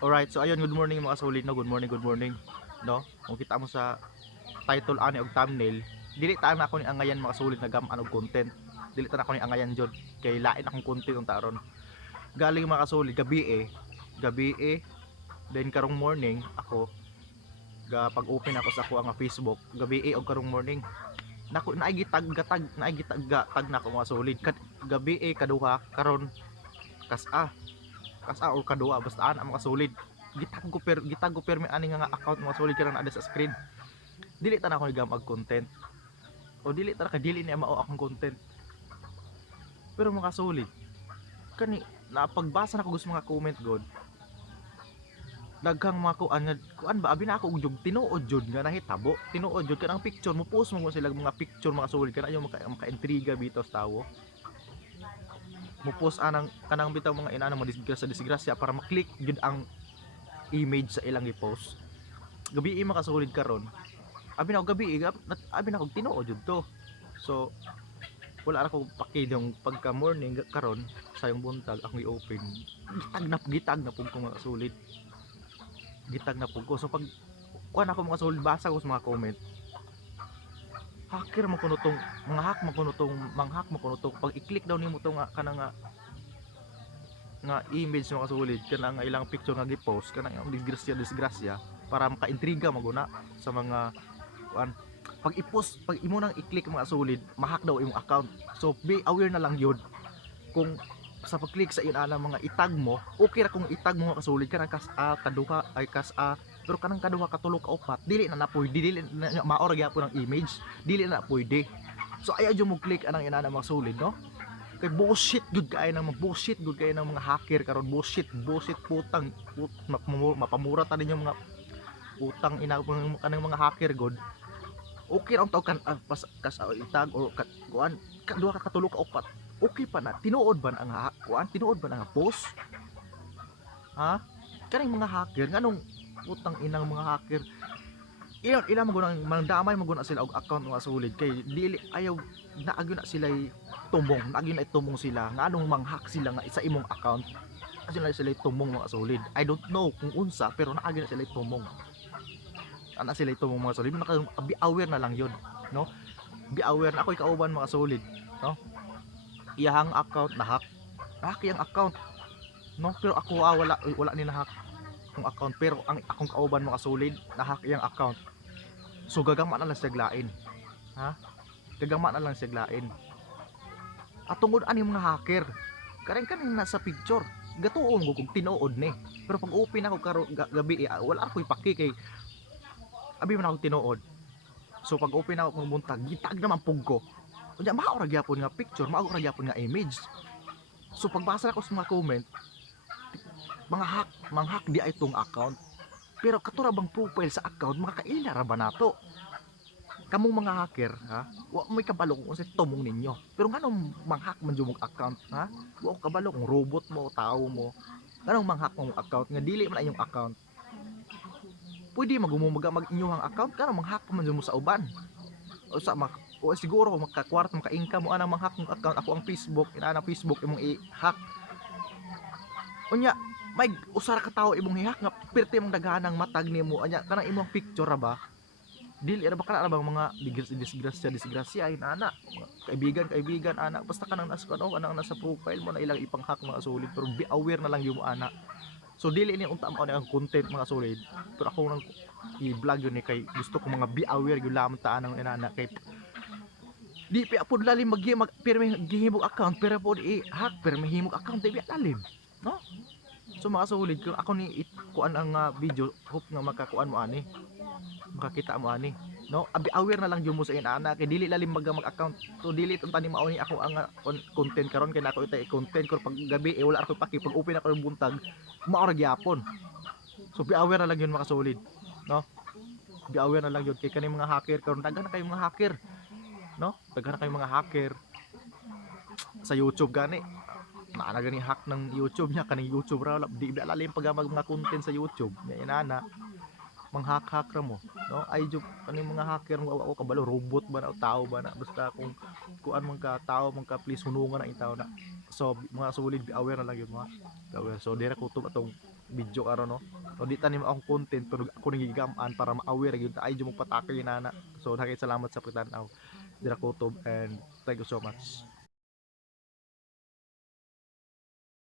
Alright, so ayun, good morning mga solid, no? Good morning, no? Kung kita mo sa title ani og thumbnail, dili ta na ako ni angayan mga solid na gam-an og content. Dili ta na ako ni angayan jud kay lain akong content unta taron. Galing mga solid gabi then karong morning ako ga pag-open ako sa ako ang Facebook, gabi og karong morning. Nako naigitag na ako mga solid. Gabi kaduha karon kas-a or kaduha basta ana mga solid. Gitag ko permi ani nga account mga solid karon ada sa screen. Dili ta na ako gamag content. O dili ta na dili ni mao akong content. Pero mga solid, kani napagbasa na ko gusto mga comment god. Daghang mga kuan ba abi na ako og tinuod jud nga nahitabo. Tinuod jud kanang picture mo post mo sila mga picture mga solid kana yung maka-intriga bitaw sa tawo. Mo post anang kanang bitaw mga inana mo disgrasya para maklik jud ang image sa ilang i-post. Gabi makasulid karon. Abi na og gabi abi na og tinuod jud to. So wala ra ko pakidong pagka morning karon sayong buntag akong i-open. Gitag na pug ko mga solid. Gitag na pug ko. So pag kuan ako mga solid basa ko sa mga comment. Hacker man kuno tong mga hack man kuno tong manghak man kuno tong pag i-click daw nimo tong kana nga image mga solid kana nga ilang picture nga gi-post kana ang disgrasya para maka-intriga maguna sa mga kuan. Pag i-post pag imo nang i-click mga solid ma-hack daw imong account. So be aware na lang yun kung sa pag-click sa inana mga itag mo, okay ra kung itag mo mga kasulid kanang kas-a kaduha ay kas-a pero kanang kaduha katulog ka upat dili na pwede dili na maor gyapon ang image dili na pwede. So ayaw jud mo click anang inana mga solid no kay bullshit good kay nang bullshit good kay nang mga hacker karon bullshit putang mapamura ta ninyo mga utang ina kanang mga hacker god. Okay ra taw kan pas kas itag or kuan kaduha ka katulog ka upat okay pa na tinuod ba ang kuan tinuod ba ang post ha kaning mga hacker nganong putang inang mga hacker ilang magunang mandamay maguna sila og account mga solid kay dili ayaw naagyo na sila tumong sila nganong manghack sila nga sa imong account sila tumong mga solid. I don't know kung unsa pero naagyo na sila tumong ana sila tumong mga solid be aware na lang yun no be aware na ako'y kauban mga solid no iyang account na hack iyang account no pero ako wala ni na hack kung account pero ang akong kauban mga solid na hack iyang account. So gagama na lang siya glain ha gagama na lang siya glain at tungod ani mga hacker kaning nasa picture gatuon ko kung tinuod ni pero pag open ako karon gabi wala ako'y paki kay abi man ako tinuod. So pag open ako kung buntag gitag naman pug ko unya mao ra gyapon nga picture mao ra gyapon nga image. So pagbasa ko sa mga comment manghack di ay tong account pero katura bang profile sa account makakaila ra ba nato kamong mga hacker ha wa may kabalo kung unsa tumong ninyo pero nganong manghack man jud mong account ha wa ko kabalo kung robot mo tao mo nganong manghack mong account nga dili man inyong account pwede mag inyong account kanang manghack man jud mo sa uban o sa o siguro makakwarta maka-income mo anang manghack mong account ako ang Facebook inana Facebook imong i-hack unya may usara ka tawo imong i-hack nga pirti mong daghanang matag nimo anya kanang imong picture ra ba dili ra ba kana bang mga disgrasya inana kaibigan ana basta kanang nasa anang nasa profile mo na ilang ipang-hack mga solid pero be aware na lang yung ana. So dili ni unta mo ang content mga solid pero ako nang i-vlog yun kay gusto ko mga be aware gyud lamang ta anang inana kay di pa pud lalim pirmi gihimog account pero pud i-hack pirmi himog account di lalim no. So mga solid kung ako ni kuan ang video hope nga makakuan mo ani makakita mo ani no abi aware na lang jud mo sa inana kay dili lalim mag-account so dili tunta ni mao ni ako ang content karon kay nako itay content ko pag gabi wala ako paki pag open ako ng buntag mao ra gyapon. So be aware na lang yun mga solid no be aware na lang yun kay kaning mga hacker karon daghan na kay mga hacker no daghan na kay mga hacker sa YouTube gani naana gani hack ng YouTube niya kaning YouTube ra di lalim pag mga content sa YouTube nya inana manghack-hack ra mo no ay jud kaning mga hacker mo ako kabalo robot ba na tao ba na basta kung kuan man ka tao man ka please hunungan na itaw na. So mga solid be aware na lang yun mga aware. So dira ko to atong video karon no. O di tanim akong content pero ako nagigamaan para ma-aware gyud ay mo patake nana. So nakit salamat sa pagtan-aw. Dira kutob and thank you so much.